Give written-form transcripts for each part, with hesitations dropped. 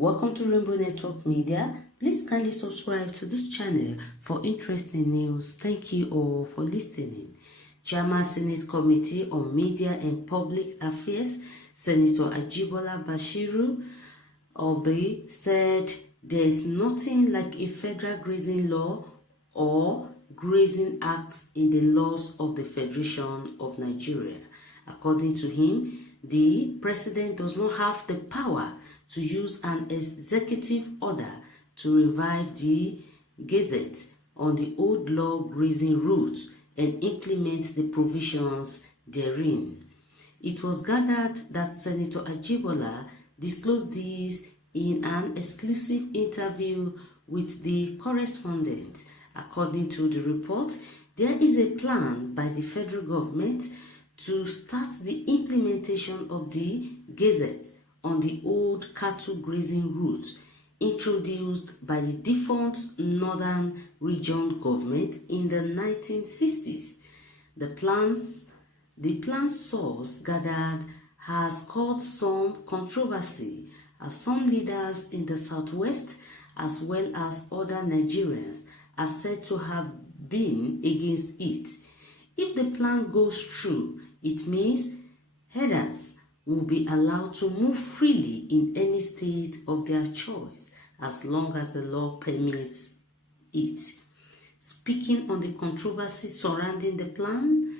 Welcome to Rainbow Network Media. Please kindly subscribe to this channel for interesting news. Thank you all for listening. Chairman Senate Committee on Media and Public Affairs, Senator Ajibola Bashiru said there is nothing like a federal grazing law or grazing act in the laws of the Federation of Nigeria. According to him, the president does not have the power to use an executive order to revive the Gazette on the old law grazing routes and implement the provisions therein. It was gathered that Senator Ajibola disclosed this in an exclusive interview with the correspondent. According to the report, there is a plan by the federal government to start the implementation of the Gazette on the old cattle grazing route introduced by the defunct Northern Region government in the 1960s. The plan's source gathered has caused some controversy as some leaders in the Southwest as well as other Nigerians are said to have been against it. If the plan goes through, it means herders will be allowed to move freely in any state of their choice as long as the law permits it. Speaking on the controversy surrounding the plan,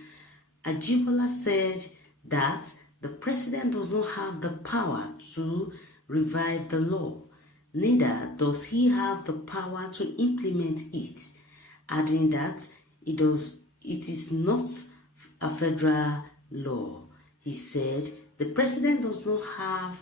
Ajibola said that the president does not have the power to revive the law, neither does he have the power to implement it, adding that it is not a federal law. He said the president does not have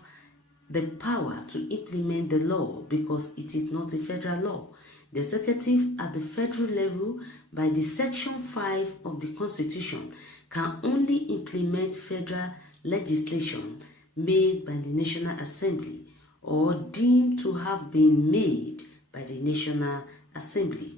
the power to implement the law because it is not a federal law. The executive at the federal level, by the Section 5 of the Constitution, can only implement federal legislation made by the National Assembly or deemed to have been made by the National Assembly.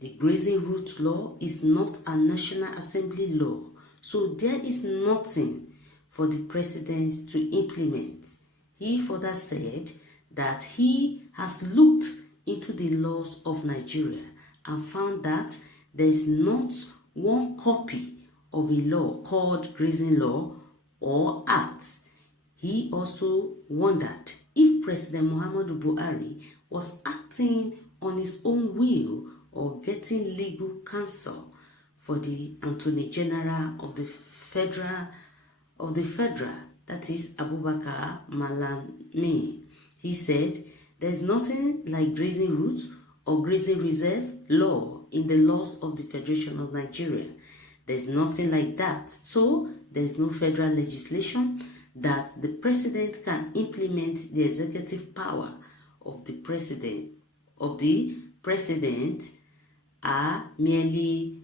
The grazing route law is not a National Assembly law, so there is nothing for the president to implement. He further said that he has looked into the laws of Nigeria and found that there is not one copy of a law called grazing law or act. He also wondered if President Muhammadu Buhari was acting on his own will or getting legal counsel for the Attorney General of the Federal, that is Abubakar Malami. He said there is nothing like grazing route or grazing reserve law in the laws of the Federation of Nigeria. There is nothing like that. So there is no federal legislation that the president can implement. The executive power of the president are merely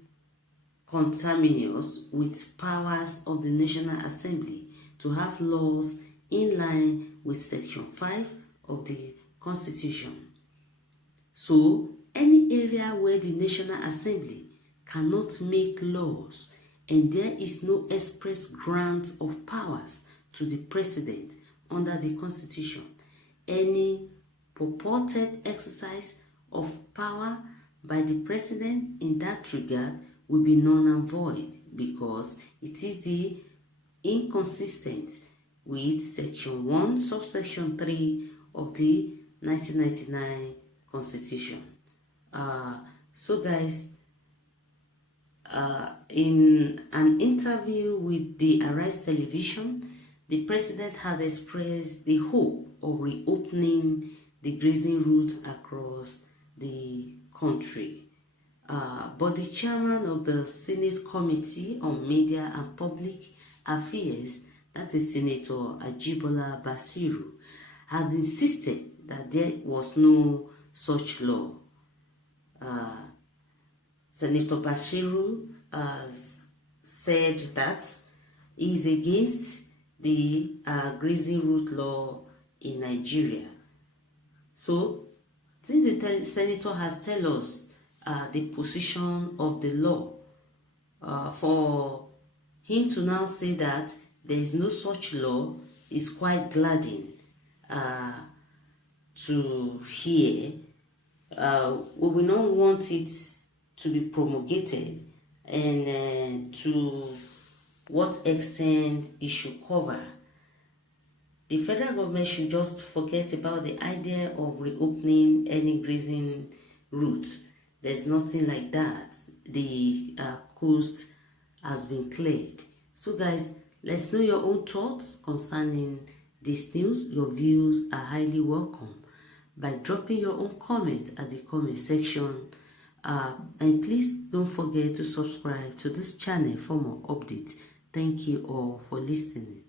conterminous with powers of the National Assembly to have laws in line with Section 5 of the Constitution. So, any area where the National Assembly cannot make laws and there is no express grant of powers to the president under the Constitution, any purported exercise of power by the president in that regard will be null and void because it is the inconsistent with Section 1, subsection 3 of the 1999 Constitution. So guys, in an interview with the Arise Television, the president had expressed the hope of reopening the grazing route across the country. But the chairman of the Senate Committee on Media and Public Affairs, that is Senator Ajibola Bashiru, had insisted that there was no such law. Senator Bashiru said that he is against the grazing route law in Nigeria. So, since the senator has told us the position of the law, for him to now say that there is no such law is quite gladdening. to hear. We will not want it to be promulgated, and to what extent it should cover. The federal government should just forget about the idea of reopening any grazing route. There's nothing like that. The coast has been cleared. So guys, let's know your own thoughts concerning this news. Your views are highly welcome by dropping your own comment at the comment section. And please don't forget to subscribe to this channel for more updates. Thank you all for listening.